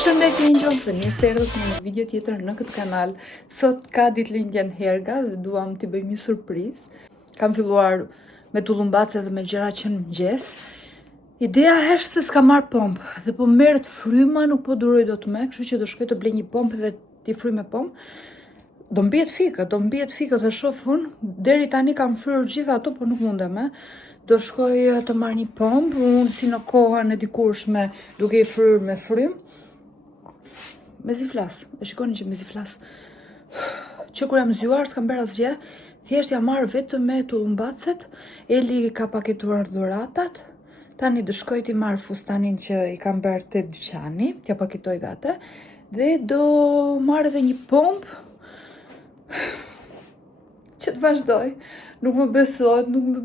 Përshëndetje Angels, mirë se erdhët në një video tjetër në këtë kanal. Sot ka ditëlindjen Herga dhe duam t'i bëjmë një surprizë. Kam filluar me tullumbace dhe me gjëra që në mëngjes. Ideja është se s'ka marrë pompë dhe po merret fryma, nuk po duroj dot më, kështu që do shkoj të blej një pompë dhe t'i fryj me pompë. Do mbihet fika dhe shoh unë. Deri tani kam fryrë gjitha ato, por nuk mundem. Do shkoj të marr një pompë, unë si në kohën e dikurshme duke i fryrë me frym. Mezi flas, e shikoni që mezi flas. Që kur jam zgjuar s'kam bërë asgjë, thjesht jam marrë vetëm me tullumbacet. Eli ka paketuar dhuratat. Tani do shkoj t'i marr fustanin që i kam bërë te dyqani, t'ja paketoj dhe atë. Dhe do marr edhe një pompë që të vazhdoj. Nuk më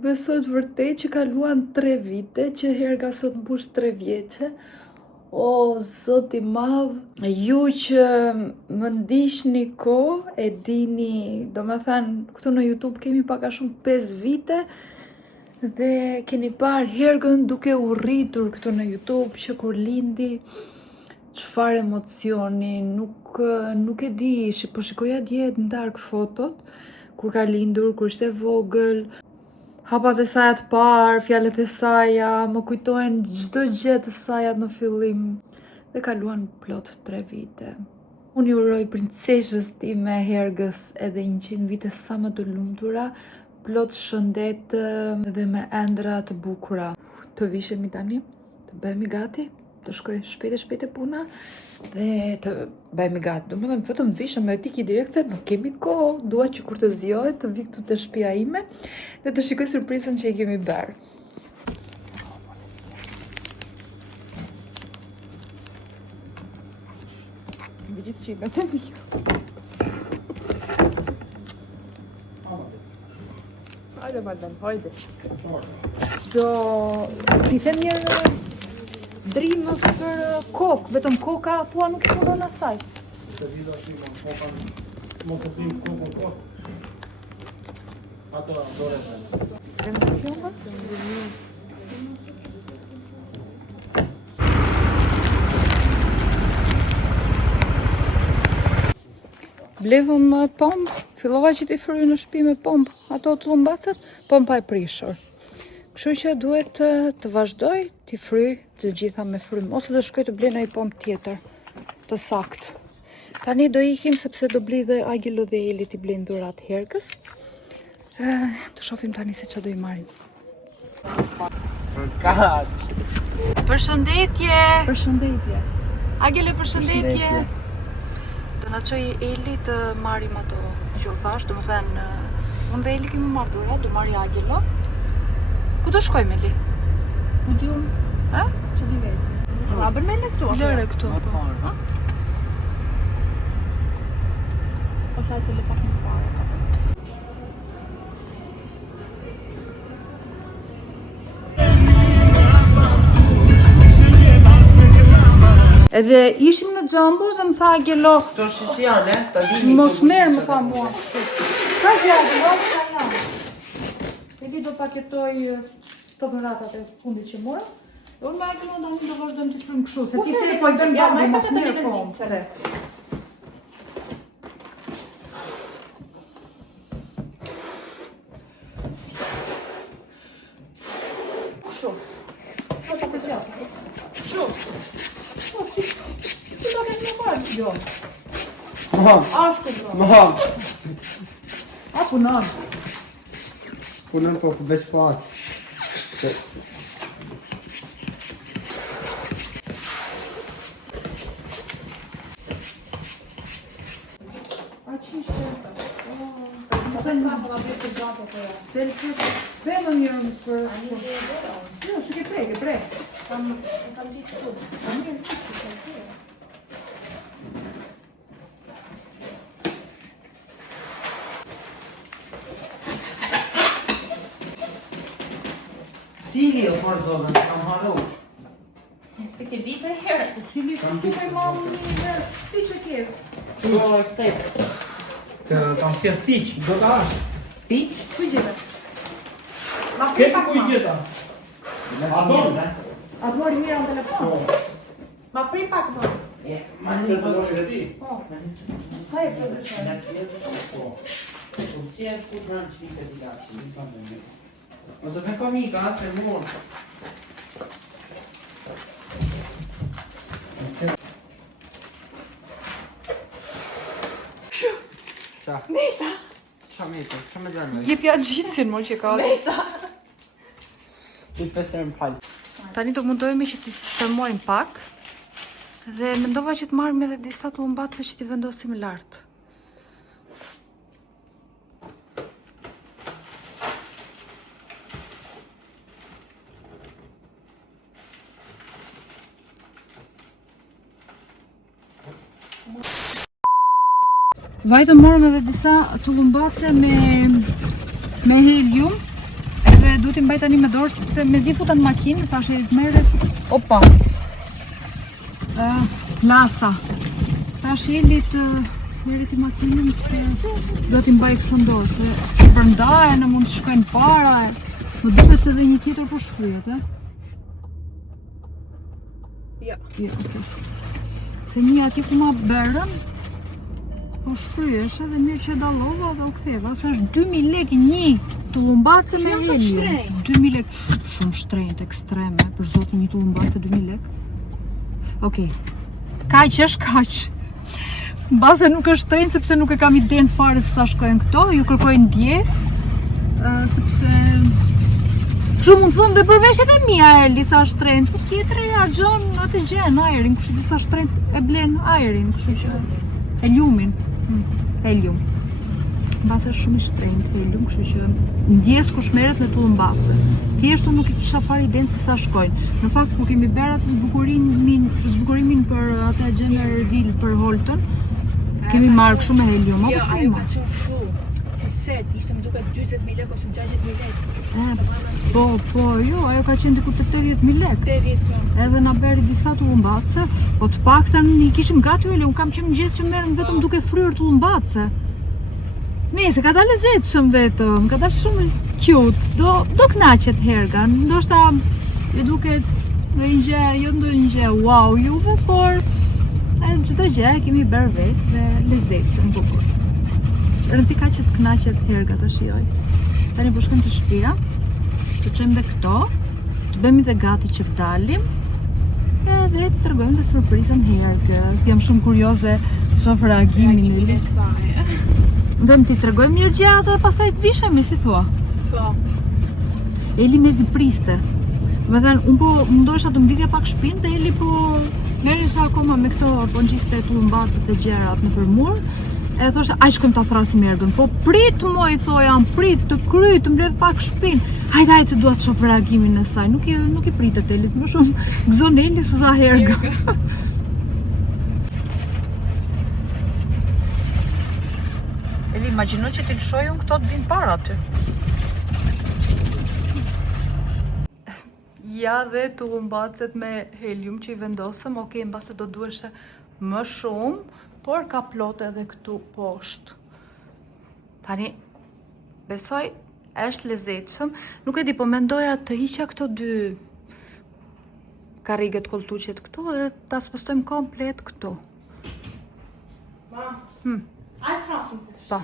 besohet vërtet që kaluan 3 vite, që Herga sot mbush 3 vjeçe. O, zoti madh, ju që më ndiqni kohë, e dini, do me thënë, këtu në YouTube kemi pak a shumë 5 vite, dhe keni parë Hergën duke u rritur këtu në YouTube, që kur lindi, çfarë emocioni, nuk e di, po shikoja dje në darkë fotot, kur ka lindur, kur ishte vogël, hapat e saja të parë, fjalët e saja, më kujtojnë çdo gjë të saja në fillim. Dhe kaluan plot 3 vite. Unë ju uroj princeshës time Hergës edhe 100 vite sa më të lumtura, plot shëndet dhe me ëndra të bukura. Të vishemi tani, të bëhemi gati, të shkoj shpejt e puna dhe të bëhemi gati. Do më thëmë, vetëm vishëm dhe tiki direkte, nuk kemi kohë, dua që kur të zjohet të vi këtu të shtëpia ime dhe të shikoj surprizën që i kemi bërë. Gjithë që i betë një. Hajde, madem, hajde. Do t'i them një drimës për kokë, vetëm koka thua nuk i punon asaj. Se vida shima, koka mos e bim kokë. Ato dore me. Emociona? Blevëm pompë, fillova që t'i fryj në shtëpi me pompë, ato tullumbacet, pompa e prishur. Kështu që duhet të vazhdoj t'i fryj të gjitha me frym, ose do shkoj të blej një pompë tjetër, të saktë. Tani do ikim sepse do blej dhe Agilo dhe Eli t'i blejnë dhurat Hergës. Të shohim tani se çfarë do i marrim. Kaq. Përshëndetje. Përshëndetje. Agile, përshëndetje. Do na çoj Eli të marrim ato që u thash, do më thënë, unë dhe Eli kemi marrë dhurat, do marrë Agilo. Ku do shkojmë Eli? Ku di unë? Ha? Që di vetë? A bën me në këtu? Lëre këtu. Ose atë le pak më parë. Edhe ishim në Xhambo dhe më tha Agilo, Këto shish janë, ta dini. mos merr, më tha mua. Ka gjë Agilo, ka janë. Eli do paketoj të dhuratat e fundit që mora. Unë me Agilo tani do vazhdojmë të frymë kështu, se ti the po i bën gabi, mos merr pompë. Kështu. Po ta pëlqej. Kështu. Po si do të më bëj jo. Ashtu do. Maham. A punon. Punën po veç pak. A çishte? Po bën ma po bëj të gjatë apo jo? Dhe më mirë më për. Jo, s'e ke prek. Kam gjithë këtu. Mirë. Cili o por zotën, kam harru. Se ke di për herë. Cili kështu me mamë një herë. Ti që ke? Do e këtej. Kam sjell piq, do ta hash. Piq? Ku gjete? Ma Ke pak ku i ma. gjeta? A do? A duar i mira në telefon? Ma prit pak më. Ma në të përshë e ti? Po. Në të përshë po. Unë si e të përnë që mikë të t'i kapë, në të përnë. Ose me komika, se mërë. Qa? Meta! Qa meta? Qa me gjerë me? Jepja gjitësin, mo që ka. Meta! Ti pesër më falë. Tani do mundohemi që t'i sistemojmë pak. Dhe mendova që të marrim edhe disa tullumbace që t'i vendosim lartë. Vajtë morëm edhe disa tullumbace me helium. Edhe du t'i mbaj tani me dorë sepse mezi futa në makinë, tash e merret. Opa. Lasa. Tash Elit merret i makinën se do t'i mbaj kështu në dorë, se përndaje në mund të shkojnë para. Më duket se edhe një tjetër po shfryet, Ja. Ja, okay. Se një atje ku ma berën, po shfryesh edhe mirë që dallova dhe u ktheva, se është 2000 lekë një tullumbace me Shumë helium. shtrenjtë. 2000 lekë. Shumë shtrenjtë, ekstreme, për zotin një tullumbace 2000 lekë. Okej. Kaq është kaq. Mbase nuk është shtrenjtë sepse nuk e kam iden fare se sa shkojnë këto, ju kërkoj ndjes, sepse kështu mund të thonë dhe për veshjet e mia Eli sa shtrenjtë, po tjetri harxhon atë gjën ajrin, kështu disa shtrenjtë e blen ajrin, kështu që heliumin. Helium. Mbase është shumë i shtrenjtë helium, kështu që ndjes kush merret me tullumbace. Thjesht unë nuk e kisha fare iden se sa shkojnë. Në fakt kur kemi bërë atë zbukurimin për atë gender reveal për Holton, kemi marrë kështu me helium, apo Jo, s'kemi ajo ka marrë? qenë kështu. Si set, ishte më duket 40.000 lekë ose 60.000 lekë. Po, jo, ajo ka qenë diku te 80.000 lekë. 80.000. Edhe na bëri disa tullumbace, po të paktën i kishim gati Eli, unë kam qenë mëngjes që merrem vetëm duke fryrë tullumbace. Nëse ka dalë lezetshëm vetëm, ka dalë shumë cute. Do kënaqet Herga, ndoshta ju duket ndonjë gjë, jo ndonjë gjë wow juve, por çdo gjë e kemi bërë vetë dhe lezetshëm bukur. Rëndësi ka që të kënaqet Herga ta shijoj. Tani po shkojmë te shtëpia, të çojmë dhe këto, të bëjmë dhe gati që të dalim. Edhe të tregojmë dhe surprizën Hergës. Jam shumë kurioze të shoh reagimin e Elit. Dhe më t'i tregojmë një gjërat dhe pastaj të vishemi, si thua. Po. Eli mezi priste. Me thënë, unë po mundohesha të mblidhja pak shpinë dhe Eli po merresha akoma me këto po ngjiste tullumbacat e gjerat në përmur. E thoshe, aj shkojmë ta thrasim Ergën. Po prit moj, thoja, prit të kryj, të mbledh pak shpinë. Hajde se dua të shoh reagimin e saj. Nuk i pritet Elit, më shumë gëzon Eli se sa Herga. Eli, imagjino që t'i lëshoj unë këto të vinë para ty. Ja dhe tullumbacet me helium që i vendosëm, okej, mbase do duheshe më shumë, por ka plot edhe këtu poshtë. Tani, besoj, është lezetshëm. Nuk e di, po mendoja të hiqja këto dy karriget koltuqet këtu dhe ta spostojmë komplet këtu. Mam. Ai frasin tash. Pa.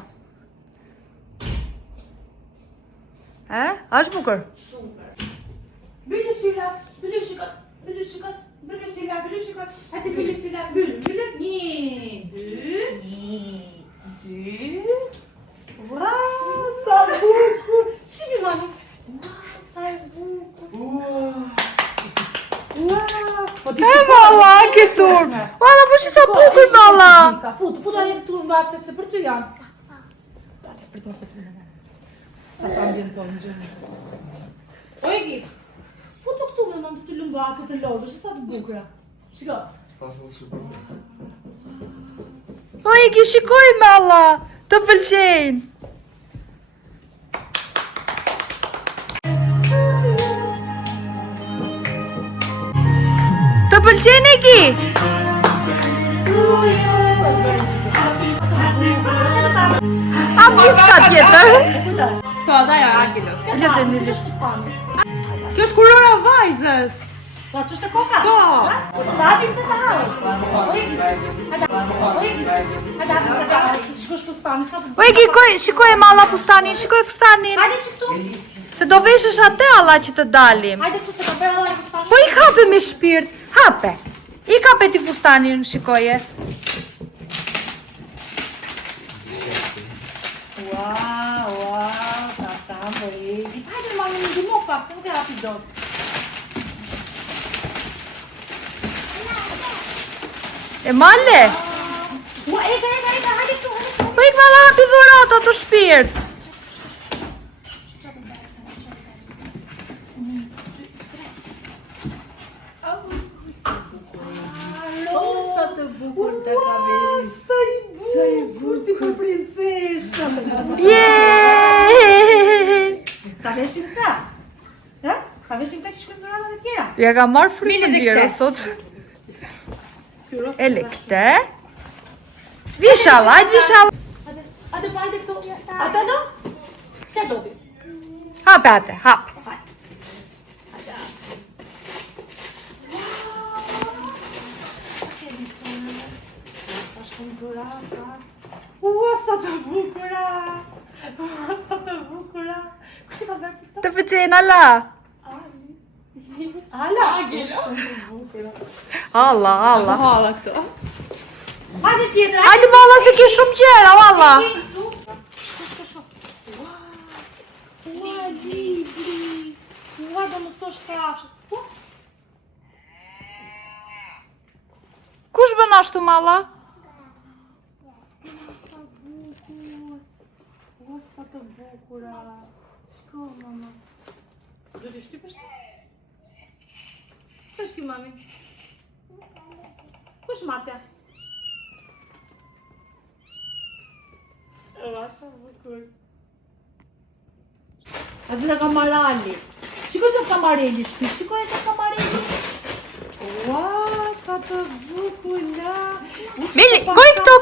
Është bukur? Super. Bëllë syrat, bëllë shikat, bëllë shikat, bëllë syrat, bëllë shikat. Hadi bëllë syrat, bëllë. 1, 2. Wow, sa bukur. Shimi mami. Wow, sa bukur. Wow. Valla, ke turp. Valla, po që sa bukur, valla. Fut aje të tullumbace, se për ty janë. Dale, prit mos e fillon. Sa kam vjen tonë gjë. O Egi, futu këtu me mam të tullumbace të lodhësh, sa të bukura. Shiko. O, Egi, shikoj me alla, të pëlqejnë. Të pëlqejnë, Egi? Am diçka tjetër. Po, daj Angelos. Lezër, lezër. Fustanë. Kjo është kurora vajzës. Po, ç'është e koka? Po. Hapim të hash. Shikosh fustanin sa. O Egi, shikoj malla fustanin, shikoj fustanin. Hajde që këtu. Se do veshësh atë alla që të dalim. Hajde këtu se ka bërë Allah fustanin. Po i hape me shpirt, hape. I kape ti fustanin, shikoje. Wow, ta po Egi. Hajde mami, më ndihmo pak, se nuk e hapi dot. E malle? Ua, ega, hajde këtu. Po ik malla hapi dhurata të shpirt. Sa të bukur të ka veri. Sa i bukur, si për princesha. Ta veshim ta? Ha? Ta veshim ta që shkojmë në radat e tjera? Ja ka marrë frymën lirë sot. Ele këte. Vishalla, hajtë vishalla. Ate pa, hajde këto. Ate do? Kja do ti? Hape ate, hap. Ua, sa të bukura! Ua, sa të bukura! Kështë ka bërë TikTok? Të pëcen ala. Ala! Shumë të bukura. Alla. Hajde tjetër! Hajde malla se ki shumë gjera, malla. Ua, libri! Ua, do mësosh krafshët. Kush bën ashtu malla? Ua, sa të bukura! Shko, mama. Do t'i shtypësh? Që është ki, mami? Kush matja? Ua, sa bukur. A dhe ka marali. Shiko që ka mareli shpi, shiko e ka mareli. Ua, sa të bukura. Mili, koj këto.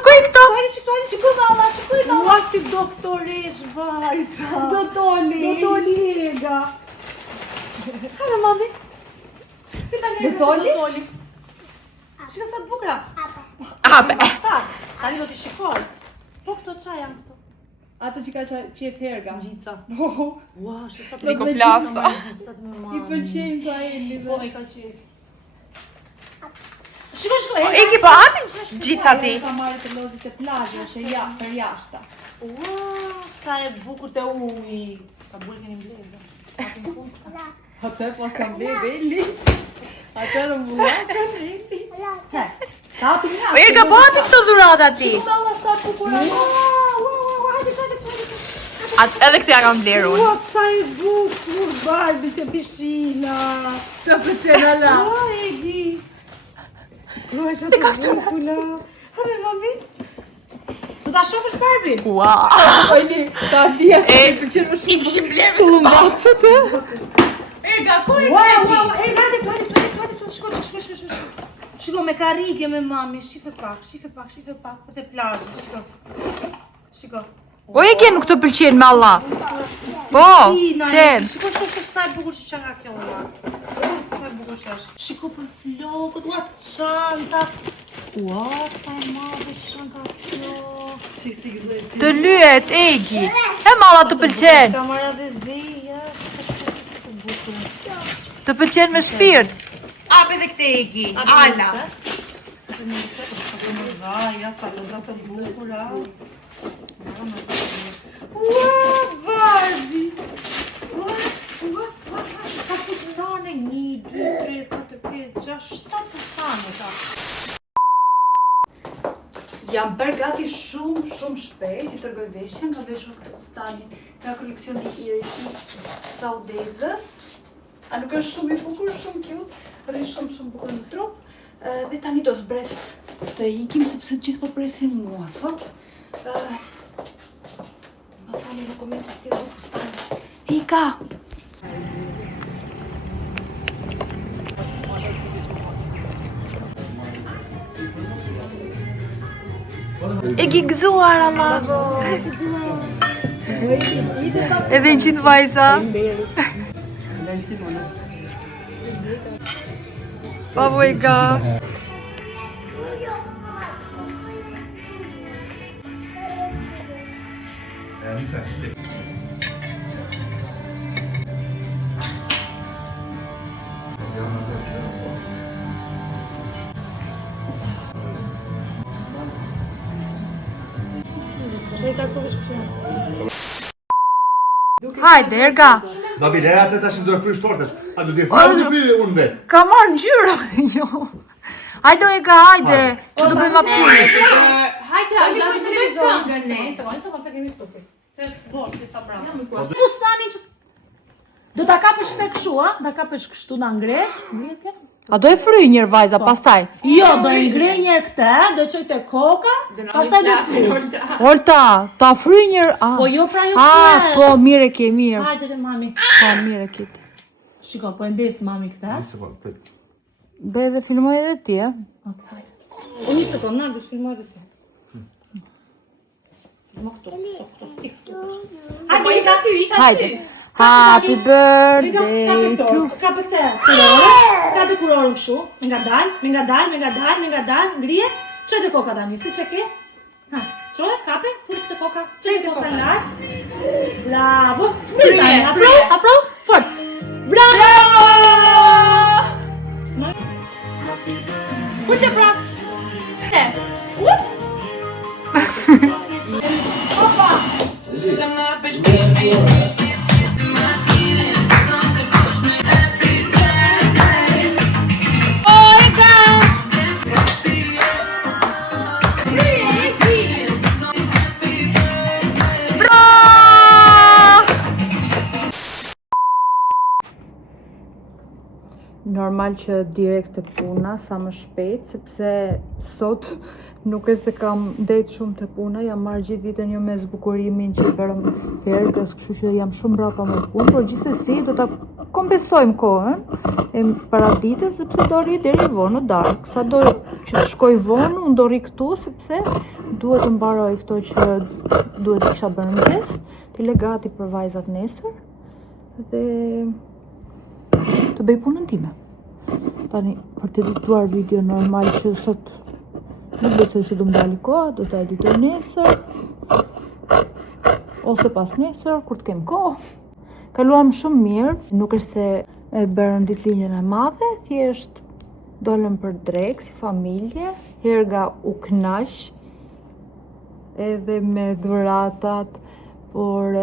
Shiko malla. Ua, si doktoresh, vajza. Do toli ega. Hana, mami. Si ta neve do toli? Shiko sa të bukura. Hape. Tani do t'i shikoj. Po këto qa janë këto? Ato që ka qef herga. Gjica. Ua, shiko sa të Plasta. Gjica të më I mami. pëlqejnë pa e Po, me ka qef. Shiko, O Egi, po hapi gjitha ti. Ka marrë të lozit e plazhe, që ja, për jashta. Ua, sa e bukur të uji. Sa bukur keni mbledhë. Atë pas kam beli. Atë në mulaka beli. Ta hapi një. O Egi, po hapi këto dhurata ti. Malla sa bukura. Edhe këtë ja kam bleru. Ua, sa e bukur, Barbie të pishina. Të pëcen ala. Ua, Egi. Ua, sa të bukula. Habe, mami. Do ta shofësh Barbie? Ua. Ojli, ta dhja që i pëlqen më I shumë. kishim bleru të mbacët. Erga, ku e Ua, kreti? hajde, shko, shiko me karrige me mami, shife pak, për te plazhë, shiko. O Egi, nuk të pëlqen me Allah. Po, qenë. Shiko, sa e bukur që që nga kjo, ua. Sa e bukur që është. Shiko për flokët, ua, çanta. Ua, sa e madhe çanta kjo. Të lyet, Egi. E malla të pëlqen. Kamera dhe dheja, shiko sa të bukur. Të pëlqen me shpirt. Ape dhe këte Egi. Ala. Raja, sa të bukura. Ua, Barbie! Ua, ka fustane, 1, 2, 3, 4, 5, 6, 7 fustane ta. Jam bërë gati shumë shpejt, i tërgoj veshjen, ka veshur këtë fustanin nga koleksioni i Eriki Saudezës. A nuk është shumë i bukur, shumë cute, rri shumë bukur në trup. Dhe tani do zbres të ikim, sepse gjithë po presin mua sot. Ma thani në koment se si u fustanin. Ika! E ki gëzuar, Allah. Edhe në qitë vajza. Babojka. Hajde, Erga. Babi, lera atë tash do të frysh tortesh. A do të fryj unë vet? Ka marrë ngjyra. Jo. Hajde, Erga, hajde. Që do bëjmë aty. Hajde, hajde, është televizorin nga ne. Se se kemi këtu. Se është bosh, pisa brava. Fustanin që... Do ta kapësh me kështu, a? Da kapësh kështu na ngresh, ngrihet. A do e fryj njër vajza pastaj? Jo, do i ngrej njër këtë, do qoj të koka, pastaj do fryj. Olta, ta fryj njër... Po jo pra jo Ah, fryj. po, mire ke, mirë. Hajde dhe mami. Po, mire ke. Shiko, po e ndes mami këtë. Be dhe filmoj edhe ti, e? Ok, hajde. O një sekund, na, du filmoj edhe ti. Më këtu, x këtu. Hajde, i ka ty, i ka ty. Hajde. Happy birthday to... Ka për këtë kurorë, ka të kurorën kështu, me nga dalë, ngrije, qoj të koka tani, si që ke? Ha, qoj, kape, furt të koka, qoj të koka në lartë. Bravo, furt tani, afro, fort. Bravo! Kuqe pra? Opa! Normal që direkt të puna, sa më shpejt, sepse sot nuk e se kam ndet shumë të puna, jam marrë gjithë ditën jo me zbukurimin që i bërëm herës, kështu që jam shumë brapa me punë, por gjithsesi do ta kompensojmë kohën e para ditës, sepse do rri deri vonë në darkë. Sa do që të shkoj vonë, unë do rri këtu, sepse duhet të mbaroj këto që duhet të kisha bërë mëngjes, t'i le gati për vajzat nesër dhe të bëj punën time. Tani, për të edituar video normal që sot nuk besoj se do m'dali koha, do të editoj nesër, ose pas nesër, kur të kem kohë. Kaluam shumë mirë, nuk është se e bërën ditëlindjen e madhe, thjesht dolëm për drek si familje, Herga u knaq, edhe me dhuratat, por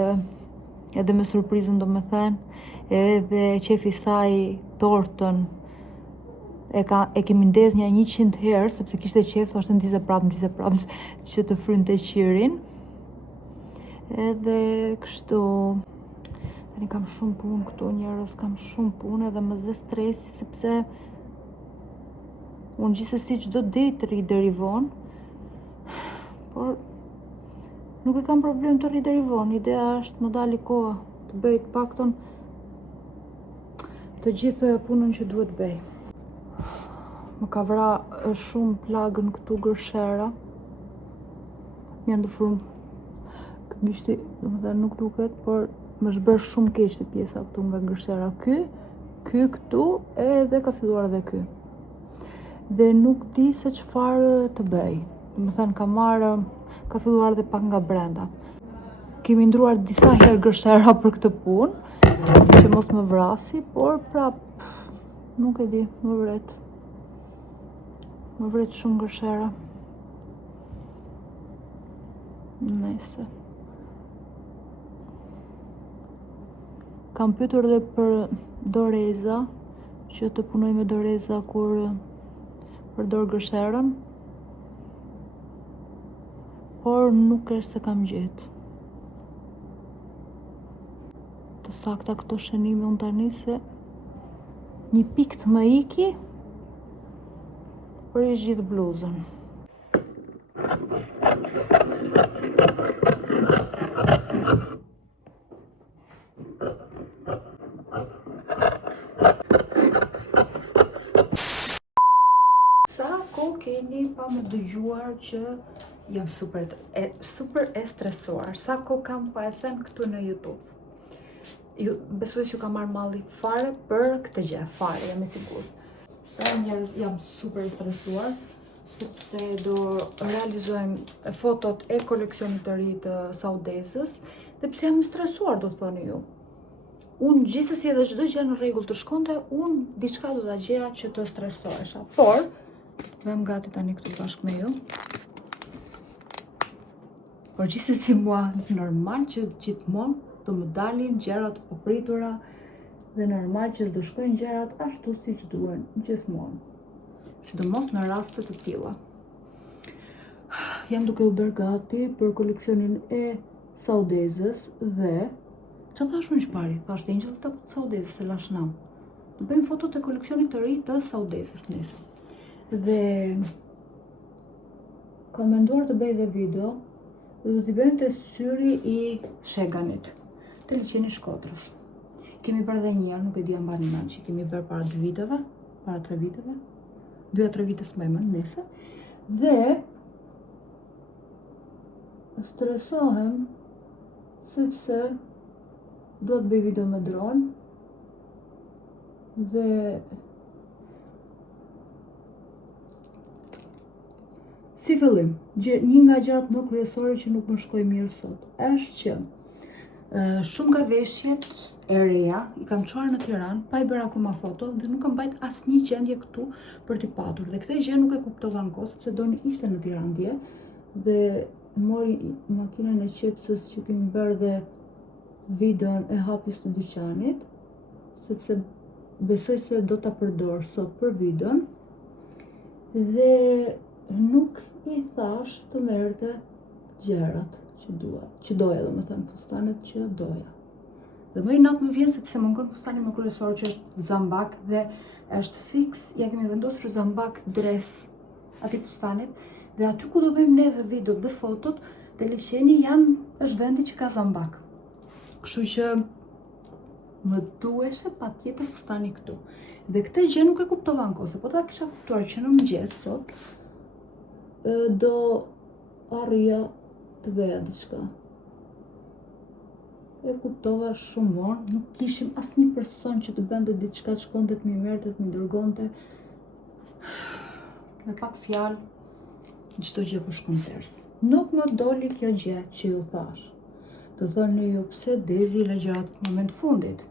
edhe me surprizën do me thënë, edhe qefi saj tortën e kemi ndez një 100 herë, sepse kishte qef, thoshte ndize prapë që të frynte qirin. Edhe kështu, tani kam shumë punë këtu njerëz, kam shumë punë edhe më zë stresi, sepse unë gjithsesi çdo ditë rri deri vonë, por nuk e kam problem të rri deri vonë, ideja është më dali koha të bëj të paktën të gjithë punën që duhet bëj. Më ka vra shumë plagën këtu gërshera. Më janë të frum. Gishti, domethënë nuk duket, por më shbër shumë keq të pjesa këtu nga gërshera. Ky këtu, edhe ka filluar edhe ky. Dhe nuk di se çfarë të bëj. Domethënë ka filluar edhe pak nga brenda. Kemi ndruar disa herë gërshera për këtë punë, që mos më vrasi, por prap nuk e di, më vret. Më vret shumë gërshera. Nëse. Kam pyetur edhe për doreza, që të punoj me doreza kur përdor gërsherën, por nuk është se kam gjetë. Të sakta këto shënime unë tani se një pikë të më iki, për e gjithë bluzën. Sa kohë keni pa më dëgjuar që jam super e stresuar. Sa kohë kam pa e them këtu në YouTube. Besoj që ka marrë malli fare për këtë gjë, fare, jam e sigurt. Pra njerëz jam super i stresuar sepse do realizojmë fotot e koleksionit të ri të Saudezës dhe pse jam i stresuar do thoni ju. Unë gjithsesi edhe çdo gjë në rregull të shkonte, unë diçka do ta gjeja që të stresohesha. Por vëm gati tani këtu bashkë me ju. Por gjithsesi mua normal që gjithmonë do më dalin gjëra të papritura dhe normal që do shkojnë gjërat ashtu siç duhen gjithmonë. Sidomos në raste të tilla. Jam duke u bërë gati për koleksionin e Saudezës dhe çfarë thash unë çpari? Thash Angel të Saudezës e lashnam. Do bëjmë fotot e koleksionit të ri të Saudezës nesër. Dhe kam menduar të bëj dhe video dhe do t'i bëjmë të syri i Sheganit, të liçeni Shkodrës. Kemi bërë dhe një, nuk e di a mbani mend që kemi bërë para 2 viteve, para 3 viteve. 2-3 vite s'më mend nese. Dhe stresohem sepse do të bëj video me dron dhe si fillim, një nga gjërat më kryesore që nuk më shkoi mirë sot është që shumë nga veshjet e reja i kam çuar në Tiranë, pa i bërë akoma foto dhe nuk kam mbajt asnjë gjendje këtu për t'i patur. Dhe këtë gjë nuk e kuptova në kohë sepse doni ishte në Tiranë dje dhe mori makinën e qepsës që kemi bërë dhe videon e hapjes të dyqanit, sepse besoj se do ta përdor sot për videon dhe nuk i thash të merrte gjërat që doja, domethënë fustanet që doja. Dhe më i natë më vjen sepse më ngon fustani më kryesor që është zambak dhe është fix, ja kemi vendosur zambak dres atij fustanit dhe aty ku do bëjmë neve videot dhe fotot, të liçeni është vendi që ka zambak. Kështu që më duheshe patjetër fustani këtu. Dhe këtë gjë nuk e kuptova në kohë, se po ta kisha kuptuar që në mëngjes sot do arrija të bëja diçka. E kuptova shumë vonë, nuk kishim asnjë person që të bënte diçka, të shkonte të më merrte, të më dërgonte. Me pak fjalë, çdo gjë po shkon ters. Nuk më doli kjo gjë që ju thash. Do thoni ju pse Dezi la gjërat në moment fundit.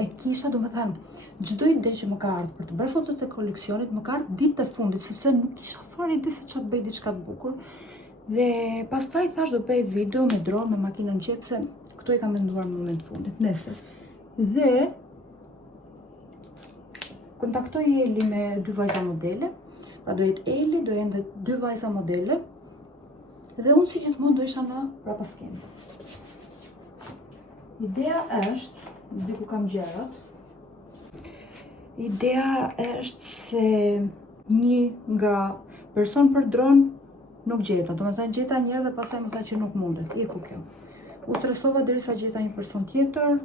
E kisha, domethënë, çdo ide që më ka ardhur për të bërë fotot e koleksionit më ka ardhur ditët e fundit, sepse nuk kisha fare ide se çfarë të bëj diçka të bukur. Dhe pastaj thash do bëj video me dron, me makinën qepse, këto i kam menduar në moment fundit, nesër. Dhe kontaktoj Eli me 2 vajza modele, pra do jetë Eli, do jenë 2 vajza modele, dhe unë si gjithmonë do isha në prapaskendë. Ideja është, diku kam gjërat, ideja është se një nga person për dron nuk gjeta, do me thënë gjeta njerë dhe pasaj më tha që nuk mundet, iku kjo. U stresova derisa gjeta një person tjetër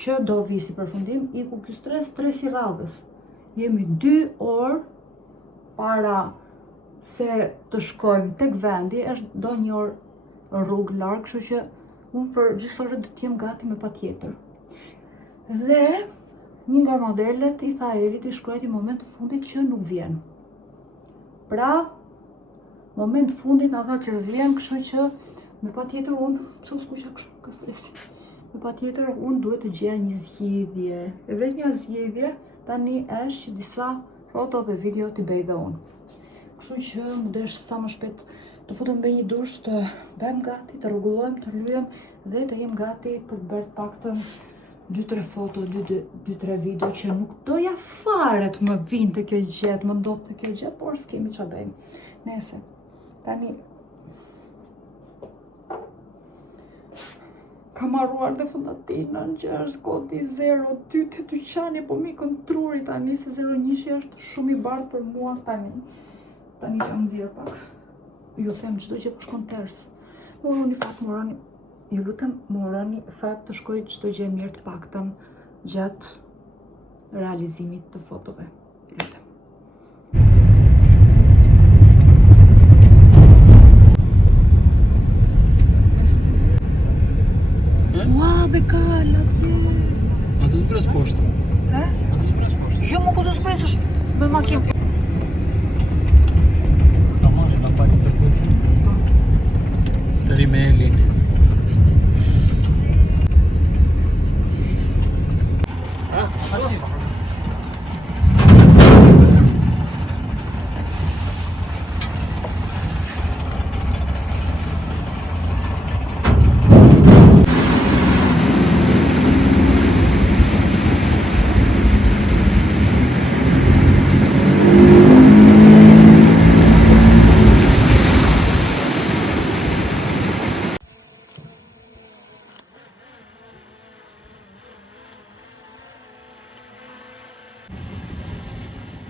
që do vi si përfundim, iku ky stres i radhës. Jemi 2 orë para se të shkojmë tek vendi, është do një orë rrugë larg, kështu që unë për gjithë orët do t'jem gati me patjetër. Dhe një nga modelet i tha Elit i shkruajti moment të fundit që nuk vjen. Pra, moment fundit nga tha që s'vjen, kështu që me patjetër unë, pse u skuqa kështu, ka stresi. Me patjetër unë duhet të gjeja një zgjidhje. E vetmja zgjidhje tani është që disa foto dhe video t'i bëj dhe unë. Kështu që më desh sa më shpejt të futem me një dush, të bëjmë gati, të rregullojmë, të lyhem dhe të jem gati për të bërë paktën 2-3 foto, 2-3 video që nuk doja fare të më vinte kjo gjë, të më ndodhte kjo gjë, por s'kemi ç'a bëjmë. Nese. Tani kam harruar dhe fundatinën që është kodi 02 të dyqani, po mi kontruri tani se 01 është shumë i bardhë për mua tani. Tani që më nxjerr pak. Ju them çdo gjë po shkon ters. Moroni fat, moroni. Ju lutem moroni fat të shkojë çdo gjë mirë të paktën gjatë realizimit të fotove. Ju lutem. Ua, dhe ka, la dhe. A të zbres poshtë? E? A të zbres poshtë? Jo, më ku të zbresësh me makinë. Tamam, na pari sekunde. Të ri me Elin.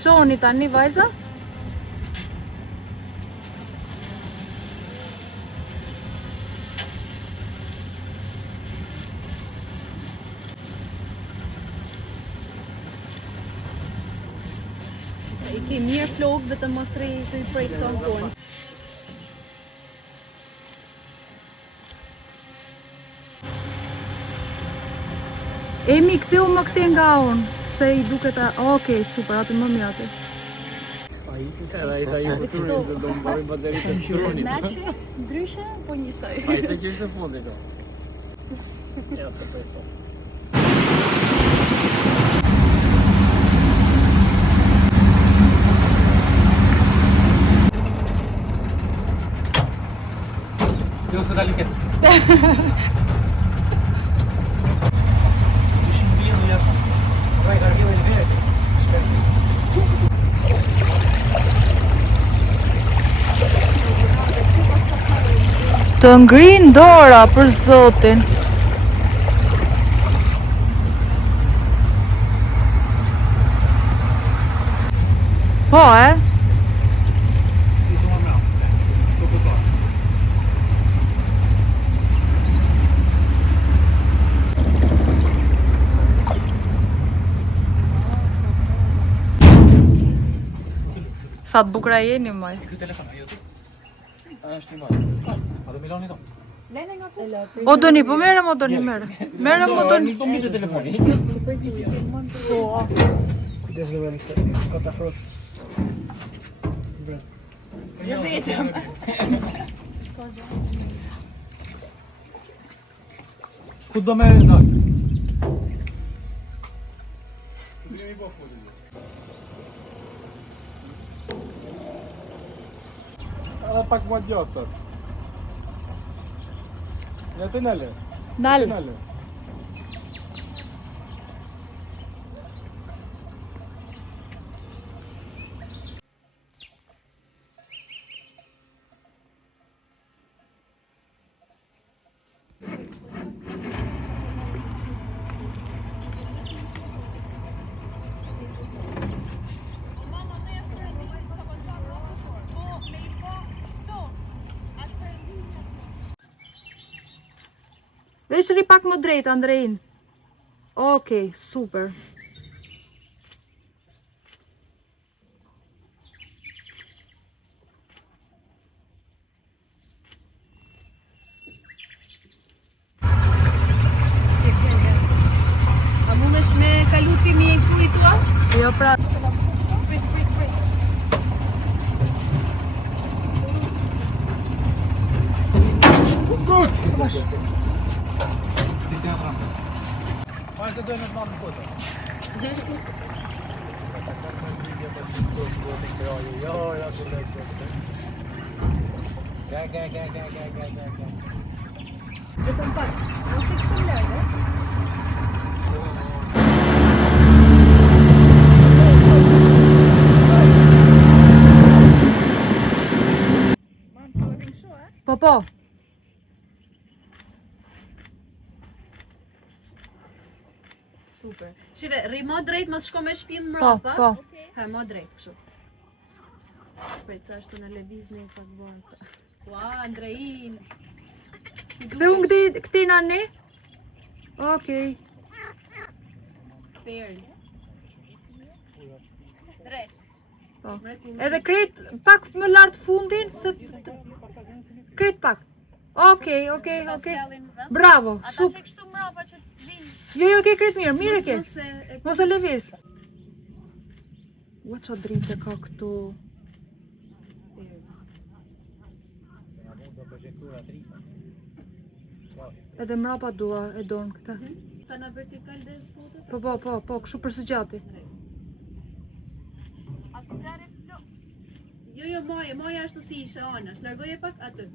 Çoni tani vajza? I ke mirë flok, vetëm mos të i prej këto në punë. Emi, ktheu më këte nga unë, se i duket a... Okej, super, aty më mirë aty. Era ai daí o turno do mbaj baterit të dronit. Meqe, ndryshe, po njësoj. Ai të gjesh në fund e ka. Ja se po e thon. Jo se dali kes. Ishin bien no jashtë. Vai cargueu ele verde. Të ngrin dora për zotin. Po, Sa të bukra jeni, maj. Ky telefon ajo ti. Është i madh. A do miloni do? O doni, po merrem o doni, merrem. Merrem o doni. Do mirë telefoni. Po. Kujdes do vëni se ka ta frosh. Jo vetëm. Ku do me dal? Ela pak më gjatas. Ja të nale. Dal. Nale. Veshri pak më drejt, Andrein. Okej, super. A mundesh me kalu ti mi kuri tua? Jo pra, Mas eu dou nas mãos depois. Vetëm pak. Mos e kishim larg, a? po po. Super. Shive, rri më drejt, mos shko me shpinë Po, mbrapa. po. Ha, më drejt, kështu. Prej ca ashtu në lëvizje pak bërë. Ua, Andrein. Si Dhe unë këti në ne? Okej. Perl. Drejt. Po. Mrekulli. Edhe kret pak më lart fundin, se... Kret pak. Okej. Sjellin në vend. Bravo, Ata super. që kështu mbrapa që vinë. Jo, ke kret mirë, mirë ke. Mos e Mos e lëviz. Ua qa drite ka këtu. Edhe mrapa dua e dorën këta. Ta na vertikal dhe foto. Po, kështu për së gjati. Jo, moja ashtu si isha anash. Largoje pak aty.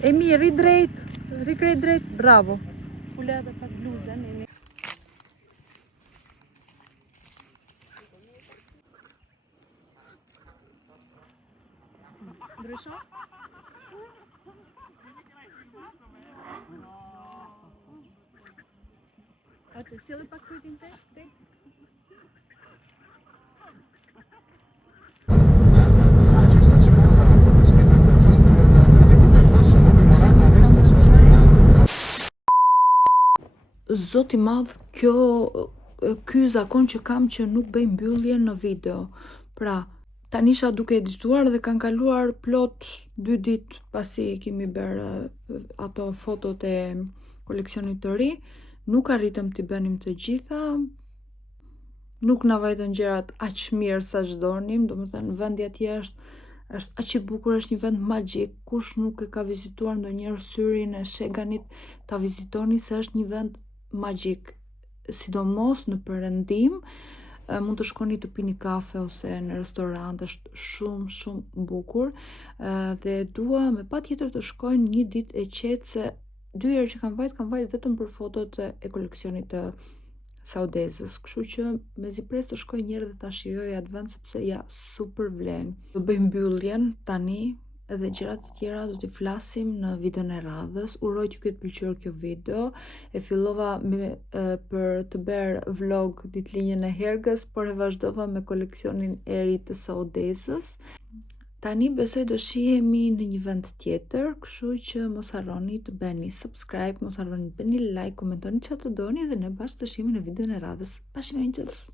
E mirë, ri drejt, bravo. Ula edhe pak bluzën. Ndrysho? Atë, sjellë pak krytin tek. Zoti madh, ky zakon që kam që nuk bëj mbyllje në video. Pra, tani isha duke edituar dhe kanë kaluar plot 2 ditë pasi kemi bërë ato fotot e koleksionit të ri. Nuk arritëm t'i bënim të gjitha. Nuk na vajtën gjërat aq mirë sa ç'donim, domethënë vendi atje është aq i bukur, është një vend magjik. Kush nuk e ka vizituar ndonjëherë syrin e Sheganit, ta vizitoni se është një vend magjik, sidomos në perëndim. Mund të shkoni të pini kafe ose në restorant, është shumë bukur. Dhe dua me patjetër të shkojnë një ditë e qetë, se 2 herë që kam vajt vetëm për fotot e koleksionit të saudezës, kështu që mezi pres të shkoj një herë dhe ta shijoj atë vend sepse ja super vlen. Do bëj mbylljen tani. Edhe gjërat të tjera do t'i flasim në videon e radhës. Uroj që ju të pëlqyer kjo video. E fillova për të bërë vlog ditëlinjën e Hergës, por e vazhdova me koleksionin e ri të saudezës. Tani besoj do shihemi në një vend tjetër, kështu që mos harroni të bëni subscribe, mos harroni të bëni like, komentoni çfarë të doni dhe ne bashkë të shihemi në videon e radhës. Pashim Angels.